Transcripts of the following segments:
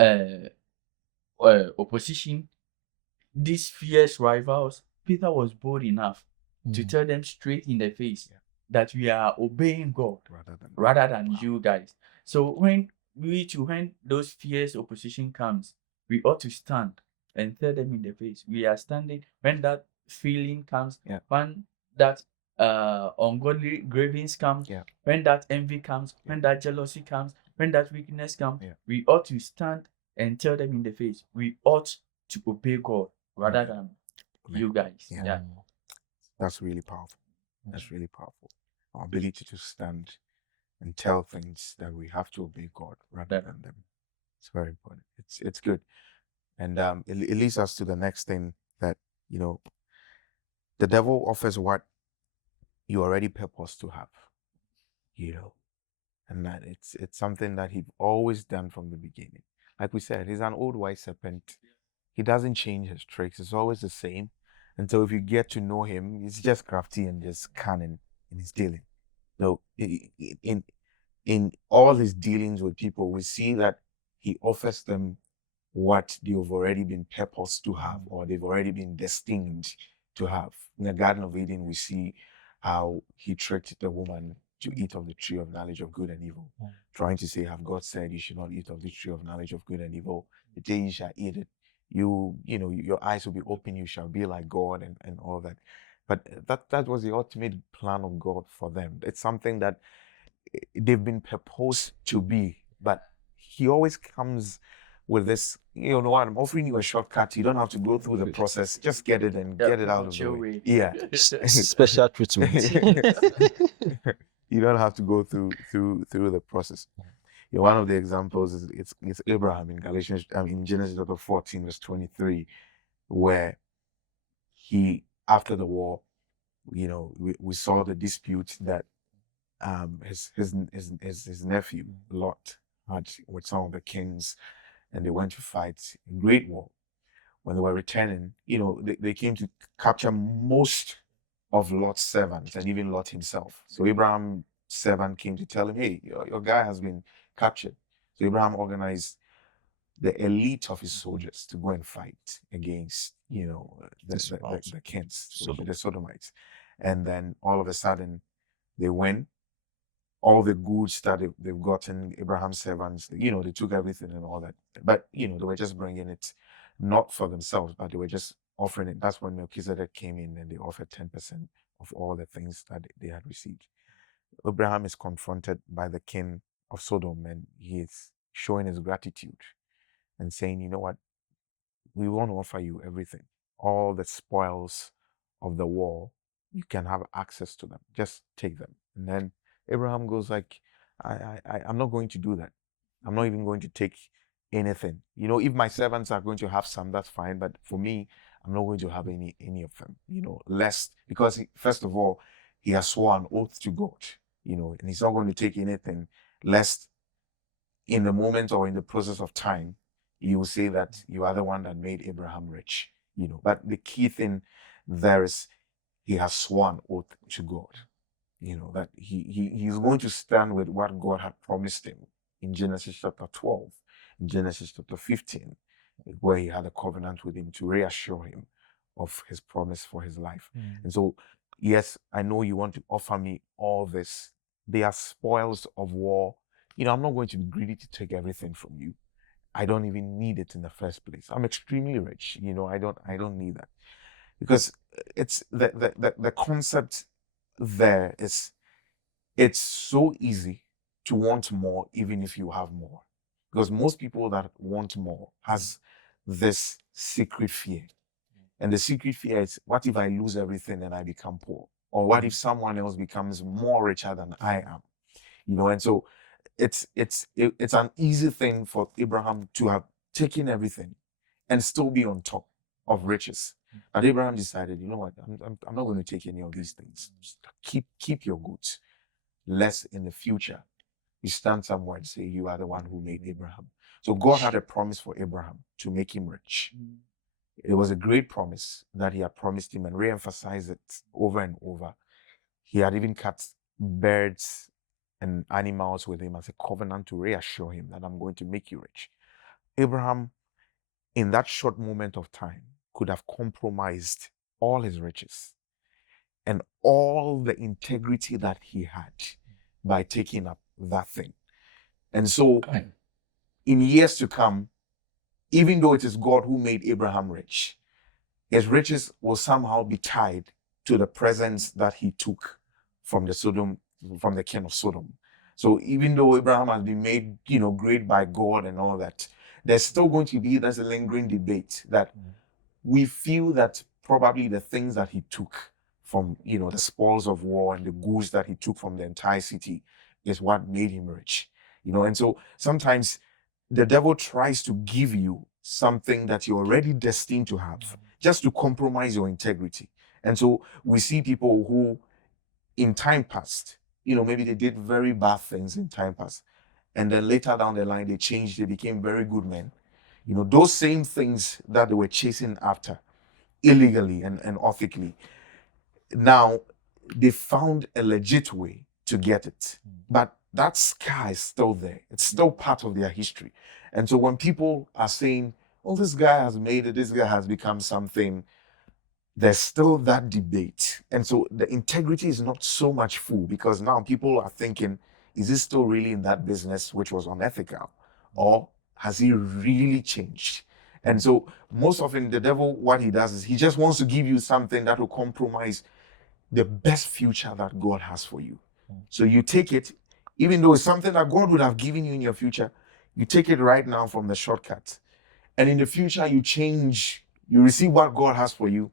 uh, opposition, these fierce rivals, Peter was bold enough to tell them straight in the face that we are obeying God rather than you guys. So when those fierce opposition comes, we ought to stand and tell them in the face. We are standing when that feeling comes, when that ungodly cravings come, when that envy comes, when that jealousy comes, when that weakness comes, we ought to stand and tell them in the face. We ought to obey God rather than you guys. Yeah. That's really powerful. That's really powerful. Our ability to stand and tell things that we have to obey God rather than them. It's very important. It's good. And it leads us to the next thing that, the devil offers what you already purpose to have, and that it's something that he's always done from the beginning. Like we said, he's an old white serpent. He doesn't change his tricks. It's always the same. And so if you get to know him, he's just crafty and just cunning in his dealing. So in all his dealings with people, we see that he offers them what they've already been purposed to have, or they've already been destined to have. In the Garden of Eden, we see how he tricked the woman to eat of the tree of knowledge of good and evil, trying to say, have God said you should not eat of the tree of knowledge of good and evil? The day you shall eat it, your eyes will be open, you shall be like God, and all that. But that was the ultimate plan of God for them. It's something that they've been proposed to be, but he always comes with this, what, I'm offering you a shortcut. You don't have to go through the process. Just get it and get it out of the way. Yeah. Special treatment. You don't have to go through the process. One of the examples is it's Abraham in Galatians, in Genesis chapter 14, verse 23, where he, after the war, we saw the dispute that his nephew Lot had with some of the kings, and they went to fight a great war. When they were returning, they came to capture most of Lot's servants and even Lot himself. So Abraham's servant came to tell him, hey, your guy has been captured. So Abraham organized the elite of his soldiers to go and fight against, the kings, the Sodomites. And then all of a sudden they win. All the goods that they've gotten, Abraham's servants, they took everything and all that. But, they were just bringing it not for themselves, but they were just offering it. That's when Melchizedek came in and they offered 10% of all the things that they had received. Abraham is confronted by the king of Sodom, and he is showing his gratitude and saying, you know what, we want to offer you everything. All the spoils of the war, you can have access to them. Just take them. And then Abraham goes like, I'm not going to do that. I'm not even going to take anything. If my servants are going to have some, that's fine. But for me, I'm not going to have any of them, lest, because first of all, he has sworn an oath to God, and he's not going to take anything, lest in the moment or in the process of time, you will say that you are the one that made Abraham rich, But the key thing there is he has sworn oath to God, that he's going to stand with what God had promised him in Genesis chapter 12, in Genesis chapter 15, where he had a covenant with him to reassure him of his promise for his life. And so, yes, I know you want to offer me all this. They are spoils of war. I'm not going to be greedy to take everything from you. I don't even need it in the first place. I'm extremely rich. I don't need that. Because it's the concept there is, it's so easy to want more even if you have more. Because most people that want more has this secret fear. And the secret fear is, what if I lose everything and I become poor? Or what if someone else becomes more richer than I am? And so it's an easy thing for Abraham to have taken everything and still be on top of riches. And Abraham decided, you know what, I'm not going to take any of these things. Just keep your goods. Lest in the future you stand somewhere and say you are the one who made Abraham. So God had a promise for Abraham to make him rich. It was a great promise that he had promised him, and re-emphasized it over and over. He had even cut birds and animals with him as a covenant to reassure him that I'm going to make you rich. Abraham, in that short moment of time, could have compromised all his riches and all the integrity that he had by taking up that thing. And so, in years to come, even though it is God who made Abraham rich, his riches will somehow be tied to the presents that he took from the king of Sodom. So even though Abraham has been made, great by God and all that, there's still going to be there's a lingering debate that we feel that probably the things that he took from, the spoils of war and the goods that he took from the entire city is what made him rich. And so sometimes the devil tries to give you something that you're already destined to have just to compromise your integrity. And so we see people who in time past, maybe they did very bad things in time past, and then later down the line they changed, they became very good men. Those same things that they were chasing after illegally and ethically, now they found a legit way to get it. But that scar is still there. It's still part of their history. And so when people are saying, oh, this guy has made it, this guy has become something, there's still that debate. And so the integrity is not so much full, because now people are thinking, is he still really in that business which was unethical? Or has he really changed? And so most often the devil, what he does is he just wants to give you something that will compromise the best future that God has for you. So you take it, even though it's something that God would have given you in your future, you take it right now from the shortcut. And in the future, you change, you receive what God has for you,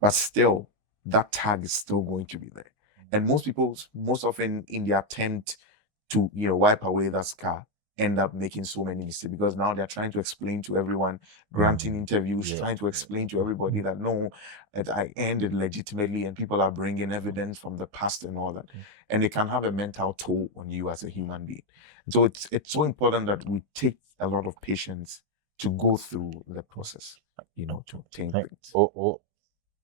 but still, that tag is still going to be there. And most people, most often in their attempt to, wipe away that scar, end up making so many mistakes, because now they're trying to explain to everyone, granting interviews, trying to explain to everybody that no, that I ended legitimately, and people are bringing evidence from the past and all that. And it can have a mental toll on you as a human being. And so it's so important that we take a lot of patience to go through the process, to obtain things.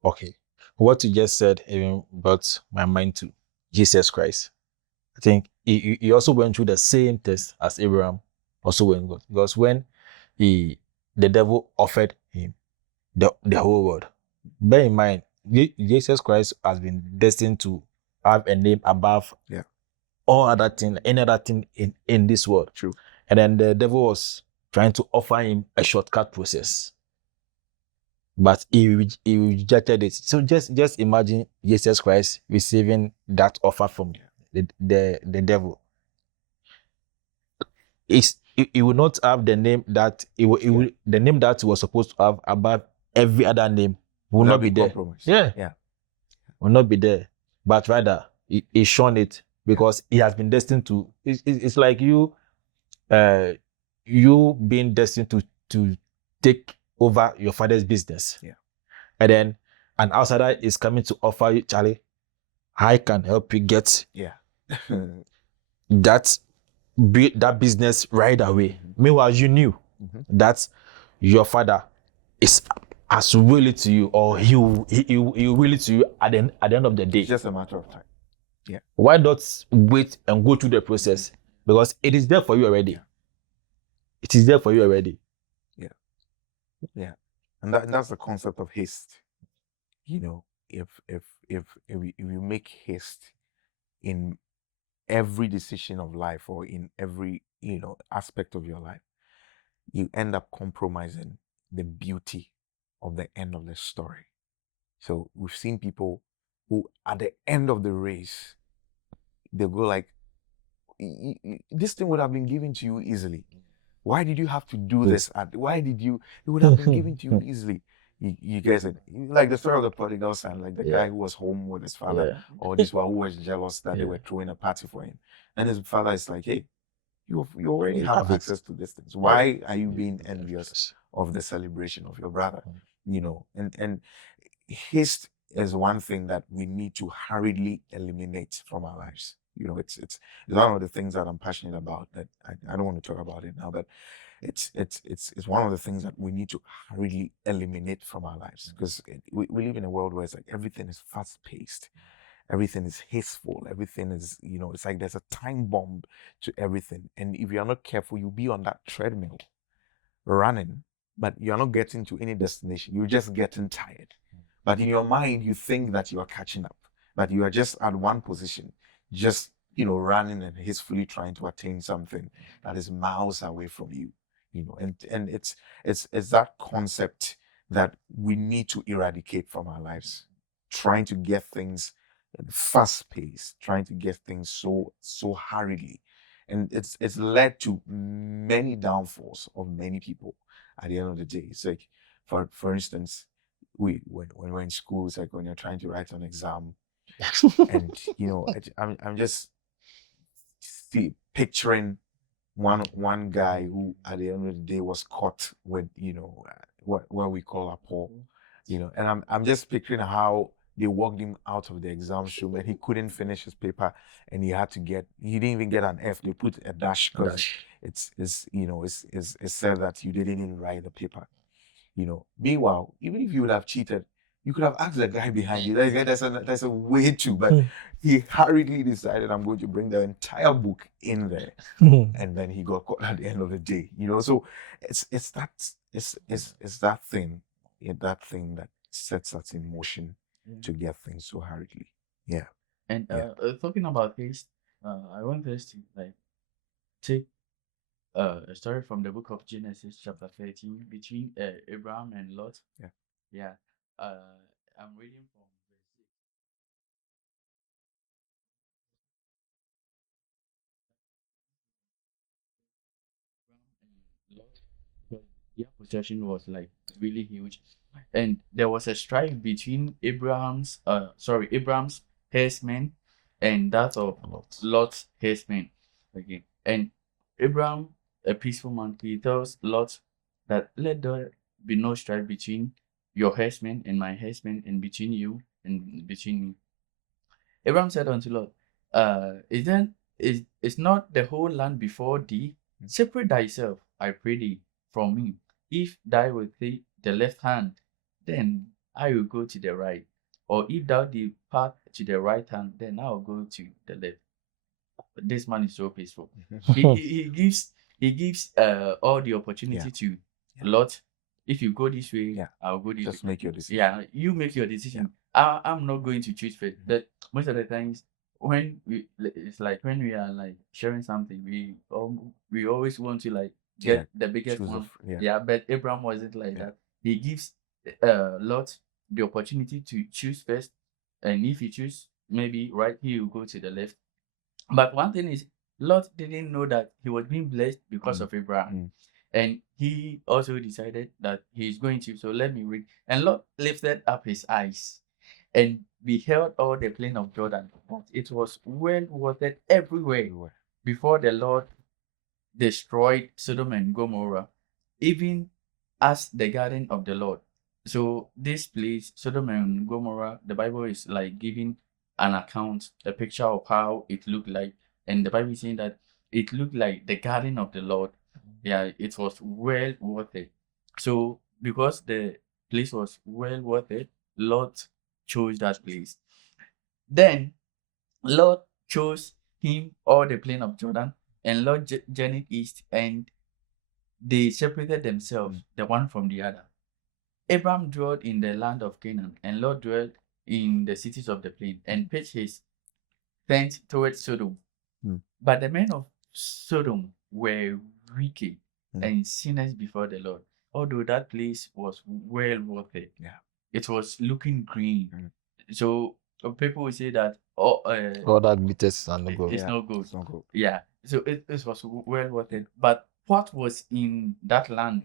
Okay. What you just said even brought my mind to Jesus Christ. I think he also went through the same test as Abraham also went through. Because when the devil offered him the whole world, bear in mind, Jesus Christ has been destined to have a name above all other thing, any other thing in this world. True. And then the devil was trying to offer him a shortcut process, but he rejected it. So just imagine Jesus Christ receiving that offer from the devil. He will not have the name that the name that he was supposed to have above every other name will not be there. Yeah. Will not be there. But rather, he shone it because he has been destined to. It's like you being destined to take over your father's business. Yeah. And then an outsider is coming to offer you, Charlie, I can help you get that business right away. Meanwhile, you knew that your father is as willing to you, or he will will it to you at the end of the day. It's just a matter of time. Yeah. Why not wait and go through the process? Because it is there for you already. It is there for you already. Yeah. And that's the concept of haste. If you make haste in every decision of life, or in every aspect of your life, you end up compromising the beauty of the end of the story. So we've seen people who at the end of the race, they go like, this thing would have been given to you easily. Why did you have to do this? Why did you? It would have been given to you easily. You guys, like the story of the prodigal son, like the guy who was home with his father, or this one who was jealous that they were throwing a party for him, and his father is like, "Hey, you already have access to these things. Why are you being envious of the celebration of your brother?" And haste is one thing that we need to hurriedly eliminate from our lives. It's one of the things that I'm passionate about, that I don't want to talk about it now, but it's one of the things that we need to hurriedly eliminate from our lives, because we live in a world where it's like everything is fast paced, everything is hasteful, everything is, it's like there's a time bomb to everything. And if you're not careful, you'll be on that treadmill running, but you're not getting to any destination. You're just getting tired. But in your mind, you think that you are catching up, but you are just at one position, just running and hastily trying to attain something that is miles away from you. And it's that concept that we need to eradicate from our lives. Trying to get things fast paced, trying to get things so hurriedly. And it's led to many downfalls of many people at the end of the day. It's like, for instance, when we're in school, it's like when you're trying to write an exam, and I'm just picturing one guy who at the end of the day was caught with what we call a Paul, and I'm just picturing how they walked him out of the exam room and he couldn't finish his paper, and he didn't even get an F. They put a dash because it's said that you didn't even write the paper. Meanwhile, even if you would have cheated, you could have asked the guy behind you. There's a way to, but he hurriedly decided, I'm going to bring the entire book in there, and then he got caught at the end of the day. So it's that thing that sets us in motion to get things so hurriedly. Yeah. And talking about haste, I want us to take a story from the book of Genesis, chapter 13, between Abraham and Lot. Yeah. Yeah. I'm reading from verse 6. Abraham and Lot, because their possession was really huge, and there was a strife between Abraham's herdsmen and that of Lot's herdsmen. Okay, and Abraham, a peaceful man, he tells Lot that let there be no strife between your herdsmen and my herdsmen, and between you and between me. Abraham said unto Lot, is not the whole land before thee? Separate thyself, I pray thee, from me. If thou wilt take the left hand, then I will go to the right. Or if thou depart to the right hand, then I will go to the left. This man is so peaceful. he gives all the opportunity to Lot. If you go this way, I'll go this way. Just make your decision. Yeah, you make your decision. I'm not going to choose first. But most of the times when it's like when we are sharing something, we always want to get the biggest one. But Abraham wasn't like that. He gives Lot the opportunity to choose first, and if he choose maybe right, he will go to the left. But one thing is, Lot didn't know that he was being blessed because of Abraham. And he also decided that he's going to. So let me read. And Lot lifted up his eyes and beheld all the plain of Jordan. But it was well watered everywhere before the Lord destroyed Sodom and Gomorrah, even as the garden of the Lord. So this place, Sodom and Gomorrah, the Bible is giving an account, a picture of how it looked like. And the Bible is saying that it looked like the garden of the Lord. Yeah, it was well worth it. So because the place was well worth it, Lot chose that place. Then Lot chose him all the plain of Jordan, and Lot journeyed east, and they separated themselves, the one from the other. Abraham dwelt in the land of Canaan, and Lot dwelt in the cities of the plain, and pitched his tent towards Sodom. But the men of Sodom were wicked and sinners before the Lord. Although that place was well worth it. It was looking green. So people will say that all that glitters and no gold. it's not good. It's not good. Yeah. So it was well worth it. But what was in that land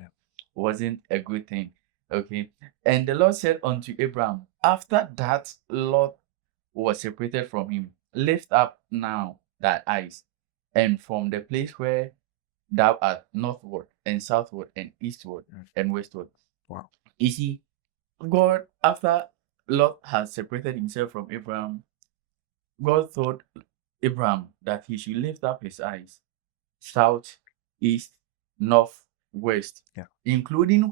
wasn't a good thing. Okay. And the Lord said unto Abraham, after that Lot was separated from him, lift up now thy eyes, and from the place where thou art northward and southward and eastward and westward. Wow. You see, God, after Lot had separated himself from Abraham, God told Abraham that he should lift up his eyes south, east, north, west, including